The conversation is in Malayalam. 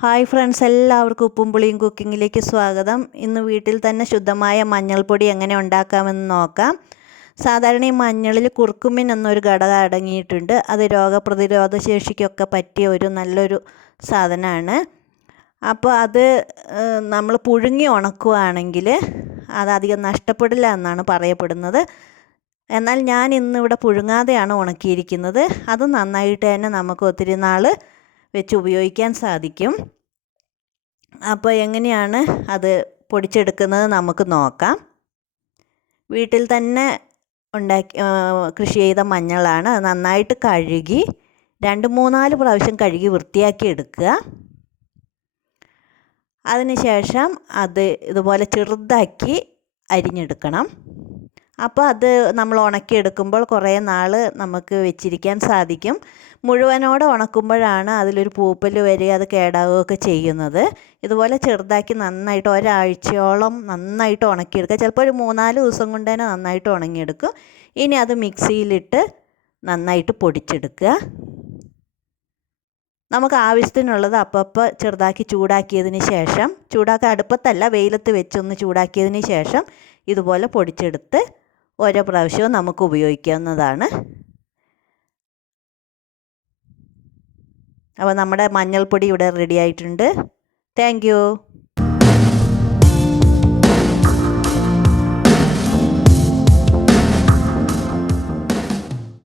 ഹായ് ഫ്രണ്ട്സ് എല്ലാവർക്കും ഉപ്പും പുളിയും കുക്കിങ്ങിലേക്ക് സ്വാഗതം. ഇന്ന് വീട്ടിൽ തന്നെ ശുദ്ധമായ മഞ്ഞൾപ്പൊടി എങ്ങനെ ഉണ്ടാക്കാമെന്ന് നോക്കാം. സാധാരണ ഈ മഞ്ഞളിൽ കുർക്കുമിൻ എന്നൊരു ഘടകം അടങ്ങിയിട്ടുണ്ട്. അത് രോഗപ്രതിരോധ ശേഷിക്കൊക്കെ പറ്റിയ ഒരു നല്ലൊരു സാധനമാണ്. അപ്പോൾ അത് നമ്മൾ പുഴുങ്ങി ഉണക്കുകയാണെങ്കിൽ അത് അധികം നഷ്ടപ്പെടില്ല എന്നാണ് പറയപ്പെടുന്നത്. എന്നാൽ ഞാൻ ഇന്നിവിടെ പുഴുങ്ങാതെയാണ് ഉണക്കിയിരിക്കുന്നത്. അത് നന്നായിട്ട് തന്നെ നമുക്ക് ഒത്തിരി നാൾ വെച്ച് ഉപയോഗിക്കാൻ സാധിക്കും. അപ്പോൾ എങ്ങനെയാണ് അത് പൊടിച്ചെടുക്കുന്നത് നമുക്ക് നോക്കാം. വീട്ടിൽ തന്നെ ഉണ്ടാക്കി കൃഷി ചെയ്ത മഞ്ഞളാണ്. അത് നന്നായിട്ട് കഴുകി രണ്ട് മൂന്നാൽ പ്രാവശ്യം കഴുകി വൃത്തിയാക്കി എടുക്കുക. അതിനുശേഷം അത് ഇതുപോലെ ചെറുതാക്കി അരിഞ്ഞെടുക്കണം. അപ്പോൾ അത് നമ്മൾ ഉണക്കിയെടുക്കുമ്പോൾ കുറേ നാൾ നമുക്ക് വെച്ചിരിക്കാൻ സാധിക്കും. മുഴുവനോടെ ഉണക്കുമ്പോഴാണ് അതിലൊരു പൂപ്പൽ വരിക അത് കേടാവുകയൊക്കെ ചെയ്യുന്നത്. ഇതുപോലെ ചെറുതാക്കി നന്നായിട്ട് ഒരാഴ്ചയോളം നന്നായിട്ട് ഉണക്കിയെടുക്കുക. ചിലപ്പോൾ ഒരു മൂന്നാൽ ദിവസം കൊണ്ട് തന്നെ നന്നായിട്ട് ഉണങ്ങിയെടുക്കും. ഇനി അത് മിക്സിയിലിട്ട് നന്നായിട്ട് പൊടിച്ചെടുക്കുക. നമുക്ക് ആവശ്യത്തിനുള്ളത് അപ്പപ്പോൾ ചെറുതാക്കി ചൂടാക്കിയതിന് ശേഷം ചൂടാക്കാൻ അടുപ്പത്തല്ല വെയിലത്ത് വെച്ചൊന്ന് ചൂടാക്കിയതിന് ശേഷം ഇതുപോലെ പൊടിച്ചെടുത്ത് ഓരോ പ്രാവശ്യവും നമുക്ക് ഉപയോഗിക്കാവുന്നതാണ്. അപ്പോൾ നമ്മുടെ മഞ്ഞൾപ്പൊടി ഇവിടെ റെഡി ആയിട്ടുണ്ട്. താങ്ക്